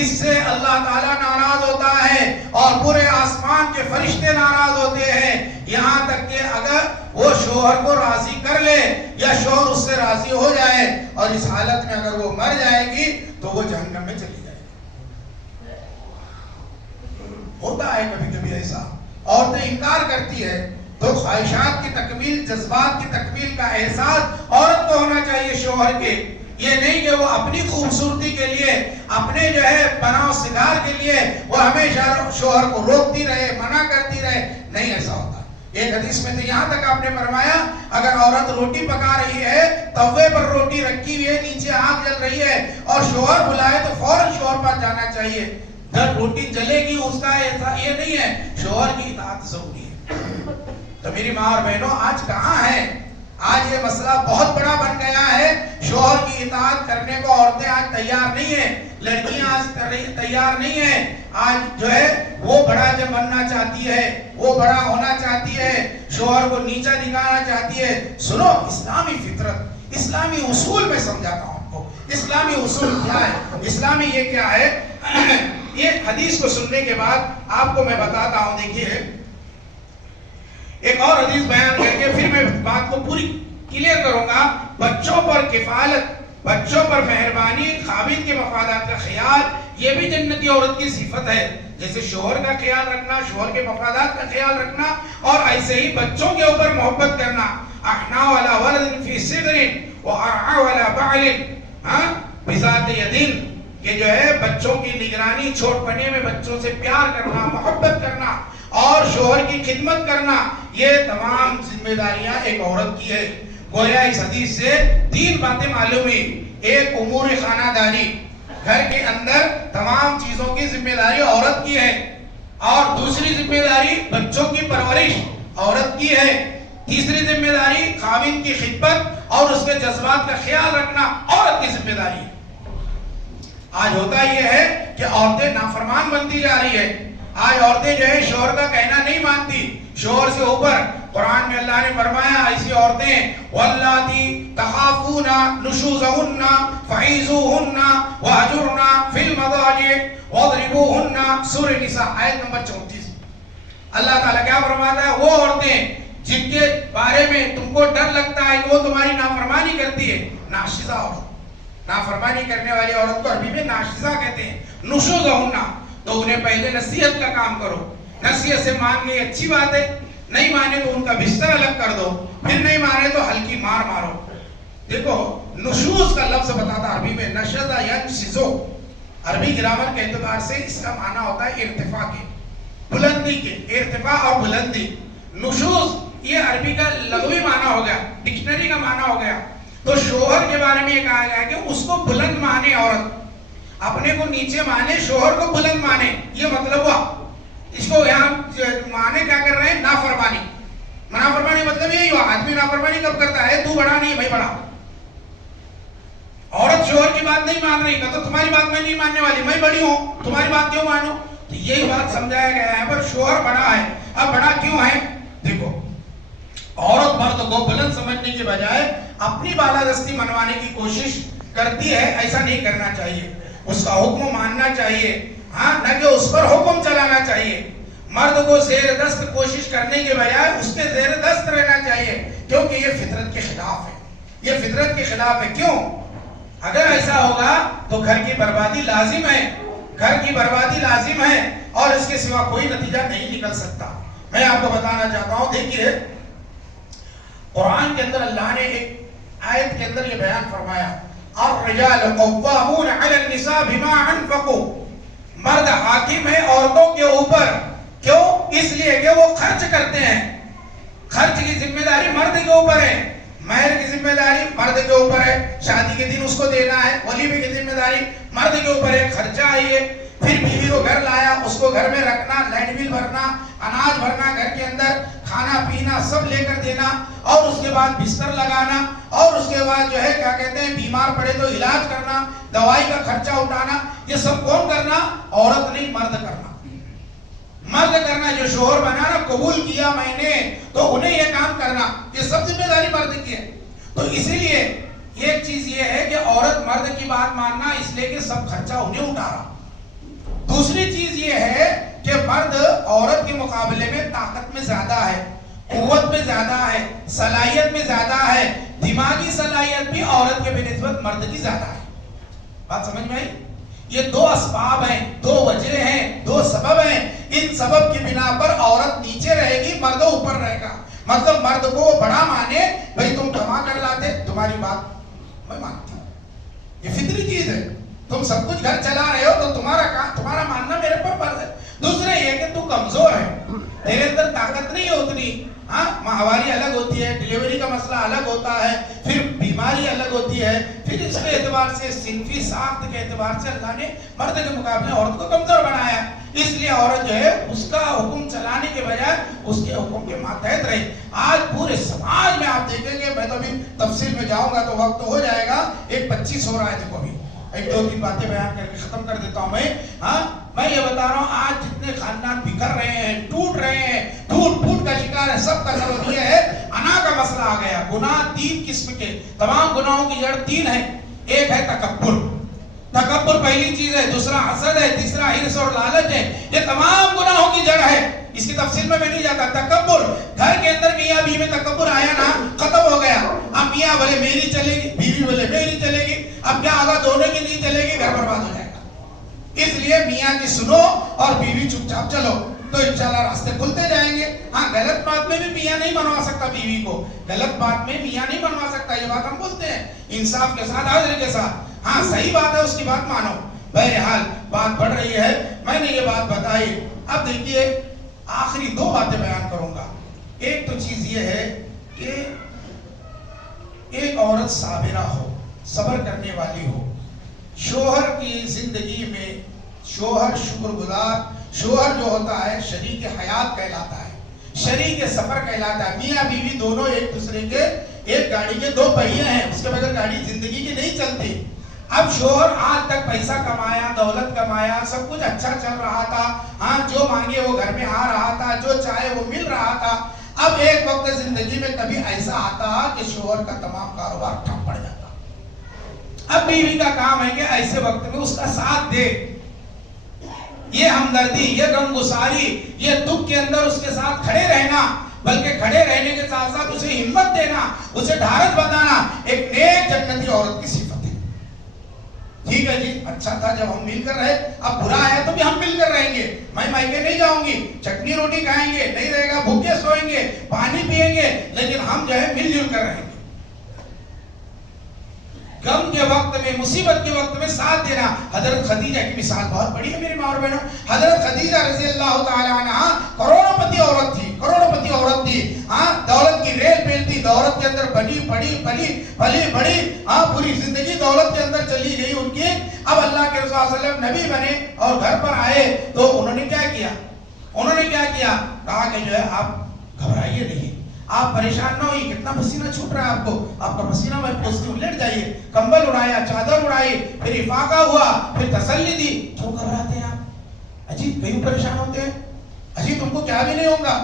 اس سے اللہ تعالیٰ ناراض ہوتا ہے اور پورے آسمان کے فرشتے ناراض ہوتے ہیں، یہاں تک کہ اگر وہ شوہر کو راضی کر لے یا شوہر اس سے راضی ہو جائے، اور اس حالت میں اگر وہ مر جائے گی تو وہ جہنم میں چلی جائے گی۔ ہوتا ہے کبھی کبھی ایسا، عورتیں انکار کرتی ہے، تو خواہشات کی تکمیل، جذبات کی تکمیل کا احساس عورت کو ہونا چاہیے شوہر کے، یہ نہیں کہ وہ اپنی خوبصورتی کے لیے، اپنے جو ہے بناؤ سنگار کے لیے وہ ہمیشہ شوہر کو روکتی رہے، منع کرتی رہے، نہیں ایسا ہوتا۔ ایک حدیث میں تو یہاں تک آپ نے فرمایا اگر عورت روٹی پکا رہی ہے، توے پر روٹی رکھی ہوئی ہے، نیچے آگ جل رہی ہے اور شوہر بلائے تو فوراً شوہر پاس جانا چاہیے۔ جب روٹی جلے گی اس کا ایسا یہ نہیں ہے، شوہر کی اطاعت ضروری ہے۔ تو میری ماں اور بہنوں، آج کہاں ہے؟ آج یہ مسئلہ بہت بڑا بن گیا ہے، شوہر کی اطاعت کرنے کو عورتیں آج تیار نہیں ہیں، لڑکیاں آج تیار نہیں ہیں۔ آج جو ہے وہ بڑا جب بننا چاہتی ہے، وہ بڑا ہونا چاہتی ہے، شوہر کو نیچا دکھانا چاہتی ہے۔ سنو، اسلامی فطرت، اسلامی اصول میں سمجھاتا ہوں آپ کو، اسلامی اصول کیا ہے، اسلامی یہ کیا ہے۔ یہ حدیث کو سننے کے بعد آپ کو میں بتاتا ہوں، دیکھیے ایک اور حدیث بیان کر کے پھر میں بات کو پوری کلیئر کروں گا۔ بچوں پر بچوں پر مہربانی، خاوند کے مفادات کا خیال، یہ بھی جنتی عورت کی صفت ہے. جیسے شوہر کا خیال رکھنا، شوہر کے مفادات کا خیال رکھنا، اور ایسے ہی بچوں کے اوپر محبت کرنا. احنا والا ولد فی صغر وارعا والا بعل بذات یدین، یہ جو ہے بچوں کی نگرانی، چھوٹ پنے میں بچوں سے پیار کرنا، محبت کرنا اور شوہر کی خدمت کرنا، یہ تمام ذمہ داریاں ایک عورت کی ہے. گویا اس حدیث سے 3 باتیں معلوم ہوئی. ایک امور خانہ داری، گھر کے اندر تمام چیزوں کی ذمہ داری عورت کی ہے، اور دوسری ذمہ داری بچوں کی پرورش عورت کی ہے. تیسری ذمہ داری خاوند کی خدمت اور اس کے جذبات کا خیال رکھنا عورت کی ذمہ داری ہے. آج ہوتا یہ ہے کہ عورتیں نافرمان بنتی جا رہی ہے. آج عورتیں جو ہے شوہر کا کہنا نہیں مانتی، شوہر سے اوپر. قرآن میں اللہ نے فرمایا ایسی عورتیں واللاتی تخافون نشوزہن فعیزوہن وہجرن فی المضاجع واضربوہن. سورہ نساء آیت نمبر 34. اللہ تعالیٰ کیا فرماتا ہے؟ وہ عورتیں جن کے بارے میں تم کو ڈر لگتا ہے کہ وہ تمہاری نافرمانی کرتی ہے. ناشزہ عورت، نافرمانی کرنے والی عورت کو عربی میں ناشزہ کہتے ہیں. نشوزہن، تو انہیں پہلے نصیحت کا کام کرو. نصیحت سے مان گئی اچھی بات ہے، نہیں مانے تو ان کا بستر الگ کر دو، پھر نہیں مانے تو ہلکی مار مارو. دیکھو نشوز کا لفظ بتاتا عربی میں نشزہ ینشزو. عربی گرامر کے اعتبار سے اس کا معنی ہوتا ہے ارتفاع کے، بلندی کے، ارتفاع اور بلندی. نشوز یہ عربی کا لغوی معنی ہو گیا، ڈکشنری کا معنی ہو گیا. تو شوہر کے بارے میں یہ کہا گیا کہ اس کو بلند مانے عورت، اپنے کو نیچے مانے، شوہر کو بلند مانے. یہ مطلب ہوا. اس کو یہاں مانے کیا کر رہے ہیں؟ نافرمانی. نافرمانی مطلب یہی ہوا. آدمی نافرمانی کب کرتا ہے؟ تو بڑا نہیں میں بڑا. عورت شوہر کی بات نہیں مان رہی، کہ تو تمہاری بات میں نہیں ماننے والی، میں بڑی ہوں، تمہاری بات کیوں مانوں؟ تو یہی بات سمجھایا گیا ہے. پر شوہر بڑا ہے. اب بڑا کیوں ہے؟ دیکھو عورت مرد کو بلند سمجھنے کے بجائے اپنی بالادستی منوانے کی کوشش کرتی ہے. ایسا نہیں کرنا چاہیے. اس کا حکم ماننا چاہیے، ہاں، نہ کہ اس پر حکم چلانا چاہیے. مرد کو زیر دست کوشش کرنے کے بجائے اس کے زیر دست رہنا چاہیے، کیونکہ یہ فطرت کے خلاف ہے. یہ فطرت کے خلاف ہے. کیوں؟ اگر ایسا ہوگا تو گھر کی بربادی لازم ہے. گھر کی بربادی لازم ہے اور اس کے سوا کوئی نتیجہ نہیں نکل سکتا. میں آپ کو بتانا چاہتا ہوں، دیکھیے قرآن کے اندر اللہ نے ایک آیت کے اندر یہ بیان فرمایا الرجال قوامون علی النساء بما انفقوا. مرد حاکم ہے عورتوں کے اوپر. کیوں؟ اس لیے کہ وہ خرچ کرتے ہیں. خرچ کی ذمہ داری مرد کے اوپر ہے. مہر کی ذمہ داری مرد کے اوپر ہے. شادی کے دن اس کو دینا ہے. ولیمے کی ذمہ داری مرد کے اوپر ہے. خرچہ ہے یہ. پھر بیوی کو گھر لایا، اس کو گھر میں رکھنا، لائٹ بل بھرنا، اناج بھرنا، گھر کے اندر کھانا پینا سب لے کر دینا، اور اس کے بعد بستر لگانا، اور اس کے بعد جو ہے کیا کہتے ہیں بیمار پڑے تو علاج کرنا، دوائی کا خرچہ اٹھانا. یہ سب کون کرنا؟ عورت نہیں، مرد کرنا. مرد کرنا. جو شوہر بنانا قبول کیا میں نے تو انہیں یہ کام کرنا. یہ سب ذمہ داری مرد کی ہے. تو اسی لیے ایک چیز یہ ہے کہ عورت مرد کی بات ماننا، اس لیے کہ سب خرچہ انہیں اٹھا رہا. دوسری چیز یہ ہے کہ مرد عورت کے مقابلے میں طاقت میں زیادہ ہے، قوت میں زیادہ ہے، صلاحیت میں زیادہ ہے. دماغی صلاحیت بھی عورت کے بنسبت مرد کی زیادہ ہے. بات سمجھ میں آئی؟ یہ 2 اسباب ہیں، 2 وجہ ہیں، 2 سبب ہیں. ان سبب کی بنا پر عورت نیچے رہے گی، مرد اوپر رہے گا. مطلب مرد کو بڑا مانے، بھئی تم کما کر لاتے، تمہاری بات میں مانتی ہوں. یہ فطری چیز ہے. تم سب کچھ گھر چلا رہے ہو تو تمہارا ماننا میرے پر فرض ہے. دوسرے یہ کہ تو کمزور ہے، تیرے اندر طاقت نہیں ہے اتنی. ہاں، ماہواری الگ ہوتی ہے، ڈیلیوری کا مسئلہ الگ ہوتا ہے، پھر بیماری الگ ہوتی ہے. پھر اس کے اعتبار سے صنفی ساخت کے اعتبار سے اللہ نے مرد کے مقابلے عورت کو کمزور بنایا. اس لیے عورت جو ہے اس کا حکم چلانے کے بجائے اس کے حکم کے ماتحت رہے. آج پورے سماج میں آپ دیکھیں گے، میں تو ابھی تفصیل میں جاؤں گا تو وقت ہو جائے گا. ایک 25 ہو رہا ہے. دیکھو ابھی 1-2-3 باتیں بیان کر کے ختم کر دیتا ہوں. میں یہ بتا رہا ہوں آج جتنے خاندان بکھر رہے ہیں، ٹوٹ رہے ہیں، ٹوٹ پھوٹ کا شکار ہے، سب کا سبب یہ ہے انا کا مسئلہ آ گیا. گناہ 3 قسم کے، تمام گناہوں کی جڑ 3 ہے. ایک ہے تکبر. تکبر پہلی چیز ہے. دوسرا حسد ہے. تیسرا حرص اور لالچ ہے. یہ تمام گناہوں کی جڑ ہے. اس کی تفصیل میں نہیں جاتا. تکبر گھر کے اندر میاں بیوی میں تکبر آیا نا، ختم ہو گیا. اب میاں بولے میری چلے گی، بیوی بولے میری چلے گی. رونے کی نہیں چلے گی، گھر برباد ہو جائے گا۔ اس لیے میاں کی سنو اور بیوی چپ چاپ چلو تو انشاءاللہ راستے کھلتے جائیں گے۔ ہاں غلط بات میں بھی میاں نہیں منوا سکتا بیوی کو، غلط بات میں میاں نہیں منوا سکتا، یہ بات ہم بولتے ہیں انصاف کے ساتھ، عدل کے ساتھ۔ ہاں صحیح بات ہے، اس کی بات مانو۔ بہرحال بات بڑھ رہی ہے، میں نے یہ بات بتائی۔ اب دیکھیے آخری دو باتیں بیان کروں گا۔ ایک تو چیز یہ ہے کہ ایک عورت صابرہ ہو، صبر کرنے والی ہو، شوہر کی زندگی میں شوہر شکر گزار، شوہر جو ہوتا ہے شریک حیات کہلاتا ہے، شریک سفر کہلاتا ہے۔ میاں بیوی دونوں ایک دوسرے کے ایک گاڑی کے دو پہیے ہیں، اس کے بغیر گاڑی زندگی کی نہیں چلتی۔ اب شوہر آج تک پیسہ کمایا، دولت کمایا، سب کچھ اچھا چل رہا تھا، ہاں جو مانگے وہ گھر میں آ رہا تھا، جو چاہے وہ مل رہا تھا۔ اب ایک وقت زندگی میں کبھی ایسا آتا کہ شوہر کا تمام کاروبار ٹھپ پڑ جاتا۔ اب بیوی کا کام ہے کہ ایسے وقت میں اس کا ساتھ دے، یہ ہمدردی، یہ غمگساری، یہ دکھ کے اندر اس کے ساتھ کھڑے رہنا، بلکہ کھڑے رہنے کے ساتھ ساتھ اسے ہمت دینا، اسے ڈھارس بتانا، ایک نیک جنتی عورت کی صفت ہے۔ ٹھیک ہے جی، اچھا تھا جب ہم مل کر رہے، اب برا ہے تو بھی ہم مل کر رہیں گے، میں مائکے نہیں جاؤں گی، چٹنی روٹی کھائیں گے، نہیں رہے گا بھوکے سوئیں گے، پانی پیئیں گے، لیکن ہم جو ہے مل جل کر رہیں گے۔ غم کے وقت میں، مصیبت کے وقت میں ساتھ دینا۔ حضرت خدیجہ کی مثال بہت بڑی ہے میری ماں اور بہنوں۔ حضرت خدیجہ رضی اللہ تعالی عنہ کروڑوں پتی عورت تھی، کروڑوں پتی عورت تھی، ہاں دولت کی ریل پیل تھی، دولت کے اندر بڑی بڑی ہاں پوری زندگی دولت کے اندر چلی گئی ان کی۔ اب اللہ کے رسول صلی اللہ علیہ وسلم نبی بنے اور گھر پر آئے تو انہوں نے کیا کیا؟ کہا کہ جو ہے آپ گھبرائیے نہیں، آپ پریشان نہ ہوئیے، کتنا پسینہ چھوٹ رہا ہے آپ کو، آپ کا پسینہ میں پوچھتی ہوں، لیٹ جائیے، کمبل اڑایا، چادر اڑائی، پھر افاقہ ہوا، پھر تسلی دی۔ کیوں گھبراتے ہیں آپ؟ عجیب کیوں پریشان ہوتے ہیں؟ عجیب تم کو کیا بھی نہیں ہوگا؟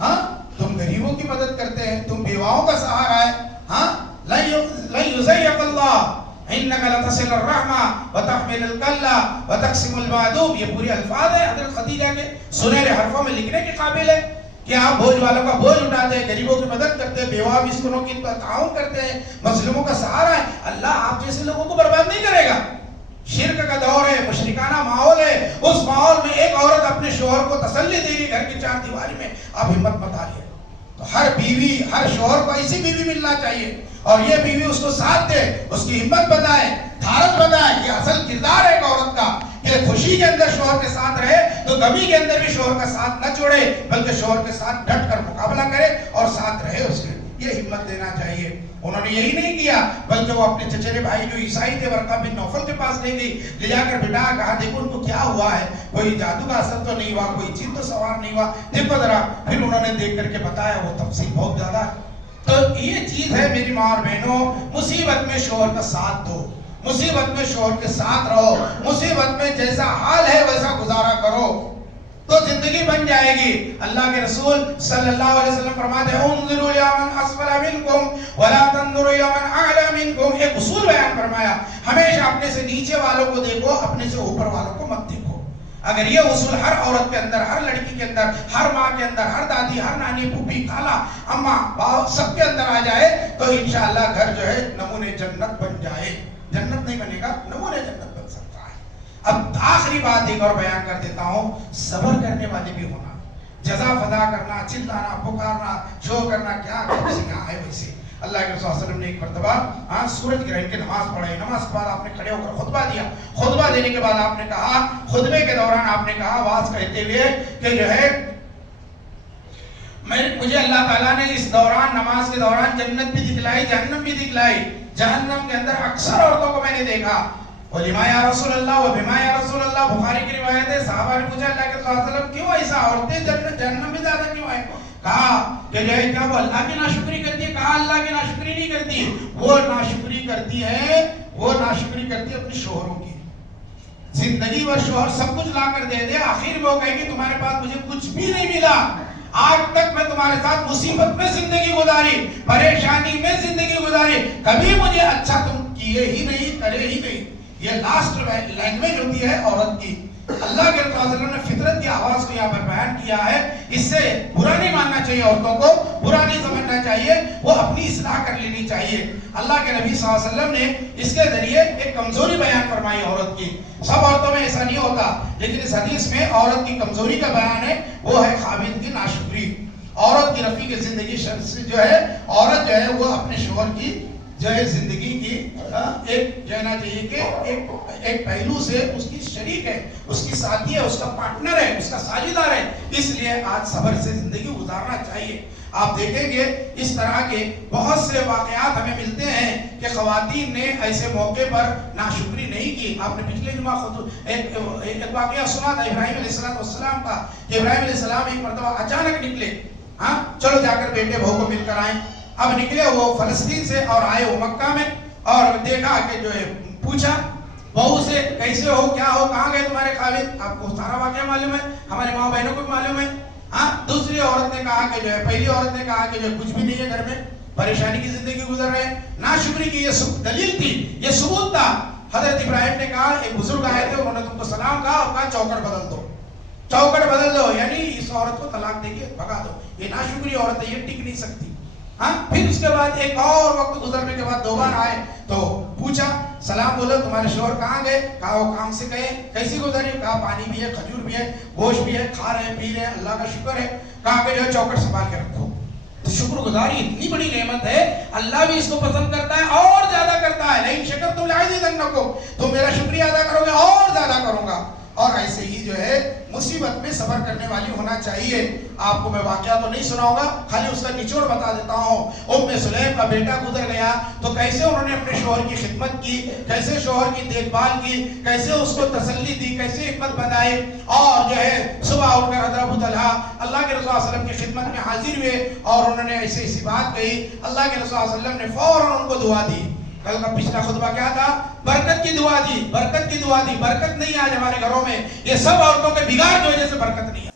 ہاں تم غریبوں کی مدد کرتے ہیں، تم بیواؤں کا سہارا ہے، ہاں لن یضیق اللہ انک لتصل الرحمہ وتحمل الکلہ وتقسم البعدوب، یہ پورے الفاظ ہیں حضرت خدیجہ کے، سنہرے حرفوں میں لکھنے کے قابل ہے کہ آپ بوجھ والوں کا بوجھ اٹھاتے ہیں، غریبوں کی مدد کرتے ہیں، بیوہ مسکینوں کی تعاون کرتے ہیں، مظلوموں کا سہارا ہے۔ اللہ آپ جیسے لوگوں کو برباد نہیں کرے گا۔ شرک کا دور ہے، مشرکانہ ماحول ہے، اس ماحول میں ایک عورت اپنے شوہر کو تسلی دے گی گھر کی چار دیواری میں، آپ ہمت مت ہاریے۔ تو ہر بیوی، ہر شوہر کو ایسی بیوی ملنا چاہیے، اور یہ بیوی اس کو ساتھ دے، اس کی ہمت بتائے، دھارت بتائے۔ یہ اصل کردار ہے ایک عورت کا کہ خوشی کے اندر شوہر کے ساتھ رہے تو غمی کے اندر بھی شوہر کا ساتھ نہ چھوڑے، بلکہ شوہر کے ساتھ ڈٹ کر مقابلہ کرے اور ساتھ رہے اس کے، یہ ہمت دینا چاہیے۔ انہوں نے یہی نہیں کیا، بلکہ وہ اپنے چچرے بھائی جو عیسائی تھے ورقہ بن نوفل کے پاس لے گئی، لے جا کر بٹھا، کہا دیکھو ان کو کیا ہوا ہے، کوئی جادو کا اثر تو نہیں ہوا، کوئی جن تو سوار نہیں ہوا، دیکھو ذرا۔ پھر انہوں نے دیکھ کر کے بتایا، وہ تفصیل بہت زیادہ ہے۔ تو یہ چیز ہے میری ماں اور بہنوں، مصیبت میں شوہر کا ساتھ دو، مصیبت میں شوہر کے ساتھ رہو، مصیبت میں جیسا حال ہے ویسا گزارا کرو تو زندگی بن جائے گی۔ اللہ کے رسول صلی اللہ علیہ وسلم فرماتے ہیں انظروا الی من اسفل منکم ولا تنظروا الی من اعلی منکم، ایک اصول بیان فرمایا، ہمیشہ اپنے سے نیچے والوں کو دیکھو، اپنے سے اوپر والوں کو مت دیکھو۔ اگر یہ اصول ہر عورت کے اندر، ہر لڑکی کے اندر، ہر ماں کے اندر، ہر دادی، ہر نانی، پھوپھی، خالہ، اماں، باپ سب کے اندر آ جائے تو انشاءاللہ گھر جو ہے نمونے جنت بن جائے۔ جنت نہیں بنے گا، نمونے جنت بن سکتا ہے۔ اب آخری بات ایک اور بیان کر دیتا ہوں، صبر کرنے والے بھی ہونا، جزا فدا کرنا، چلانا، پکارنا، شور کرنا، کیا یہاں ہے ویسے۔ اللہ کے رسول صلی اللہ علیہ وسلم نے ایک مرتبہ سورج گرہن کی نماز پڑھائی، نماز کے بعد آپ نے کھڑے ہو کر خطبہ دیا، خطبہ دینے کے بعد آپ نے کہا، خطبے کے دوران آپ نے کہا واز کہتے ہوئے کہ جو ہے مجھے اللہ تعالیٰ نے اس دوران، نماز کے دوران جنت بھی دکھلائی، جہنم بھی دکھلائی۔ جہنم کے اندر اکثر عورتوں کو میں نے دیکھا، وَلِمَا يَا رَسُولَ اللَّهِ وَبِمَا يَا رَسُولَ اللَّهِ، بخاری کی روایت ہے، صحابہ نے پوچھا اللہ کے صلی اللہ علیہ وسلم کیوں ایسا، عورتیں جنت جہنم میں زیادہ کیوں ہیں؟ کہا کہ جو ہے کیا وہ اللہ کی ناشکری کرتی ہے؟ کہا اللہ کی ناشکری نہیں کرتی، وہ ناشکری کرتی ہے، وہ ناشکری کرتی ہے اپنے شوہروں کی۔ زندگی بھر شوہر سب کچھ لا کر دے دے، آخر میں وہ کہے کہ تمہارے پاس مجھے کچھ بھی نہیں ملا، آج تک میں تمہارے ساتھ مصیبت میں زندگی گزاری، پریشانی میں زندگی گزاری، کبھی مجھے اچھا تم کیے ہی نہیں، کرے ہی نہیں۔ یہ لاسٹ لینگویج ہوتی ہے عورت کی۔ اللہ کے رسول صلی اللہ علیہ وسلم نے فطرت کی آواز کو یہاں پر بیان کیا ہے، اس سے برا نہیں ماننا چاہیے، عورتوں کو برا نہیں سمجھنا چاہیے، وہ اپنی اصلاح کر لینی ناشکری چاہیے. اللہ کے نبی صلی اللہ علیہ وسلم نے اس کے ذریعے ایک کمزوری بیان فرمائی عورت کی. سب عورتوں میں ایسا نہیں ہوتا، لیکن اس حدیث میں عورت کی کمزوری کا بیان ہے، وہ ہے خاوند کی ناشکری. عورت کی رفیق زندگی جو ہے، عورت جو ہے وہ اپنے شوہر کی جو ہے زندگی کی ایک کہنا چاہیے کہ ایک پہلو سے اس کی شریک ہے، اس کی ساتھی ہے، اس کا پارٹنر ہے، اس کا ساجھیدار ہے. اس لیے آج صبر سے زندگی گزارنا چاہیے. آپ دیکھیں گے اس طرح کے بہت سے واقعات ہمیں ملتے ہیں کہ خواتین نے ایسے موقع پر ناشکری نہیں کی. آپ نے پچھلے جمعہ ایک واقعہ سنا تھا ابراہیم علیہ السلام کا، کہ ابراہیم علیہ السلام ایک مرتبہ اچانک نکلے، چلو جا کر بیٹے بہو کو مل کر آئیں. اب نکلے وہ فلسطین سے اور آئے وہ مکہ میں، اور دیکھا کہ جو ہے پوچھا بہو سے کیسے ہو، کیا ہو، کہاں گئے تمہارے خاوند. آپ کو سارا واقعہ معلوم ہے، ہمارے ماں بہنوں کو بھی معلوم ہے. دوسری عورت نے کہا کہ جو ہے، پہلی عورت نے کہا کہ جو کچھ بھی نہیں ہے گھر میں، پریشانی کی زندگی گزر رہے ہیں. ناشکری کی یہ دلیل تھی، یہ ثبوت تھا. حضرت ابراہیم نے کہا، ایک بزرگ آئے تھے، انہوں نے تم کو سلام کہا اور کہا چوکٹ بدل دو، چوکٹ بدل دو، یعنی اس عورت کو طلاق دے کے بھگا دو. یہ ناشکری عورت ہے، یہ ٹک نہیں سکتی. پھر اس کے بعد ایک اور وقت گزرنے کے بعد دوبارہ آئے تو پوچھا، سلام بولو، تمہارے شوہر کہاں گئے؟ کہا وہ کام سے گئے. کیسی گزری؟ کہا پانی بھی ہے، کھجور بھی ہے، گوشت بھی ہے، کھا رہے ہیں، پی رہے ہیں، اللہ کا شکر ہے. کہا کہ جو ہے چوکٹ سنبھال کے رکھو. تو شکر گزاری اتنی بڑی نعمت ہے، اللہ بھی اس کو پسند کرتا ہے اور زیادہ کرتا ہے. لیکن شکر تم لأزیدنکم، تم میرا شکریہ ادا کرو گے اور زیادہ کروں گا. اور ایسے ہی جو ہے مصیبت میں صبر کرنے والی ہونا چاہیے. آپ کو میں واقعہ تو نہیں سناؤں گا، خالی اس کا نچوڑ بتا دیتا ہوں. ام سلیم کا بیٹا گزر گیا تو کیسے انہوں نے اپنے شوہر کی خدمت کی، کیسے شوہر کی دیکھ بھال کی، کیسے اس کو تسلی دی، کیسے حکمت بنائی. اور جو ہے صبح اٹھ کر حضرت ابو طلحہ اللہ کے رسول صلی اللہ علیہ وسلم کی خدمت میں حاضر ہوئے اور انہوں نے ایسی بات کہی. اللہ کے رسول صلی اللہ علیہ وسلم نے فوراً ان کو دعا دی. کل کا پچھلا خطبہ کیا تھا؟ برکت کی دعا دی، برکت کی دعا دی. برکت نہیں آج ہمارے گھروں میں، یہ سب عورتوں کے بگاڑ کی وجہ سے برکت نہیں ہے.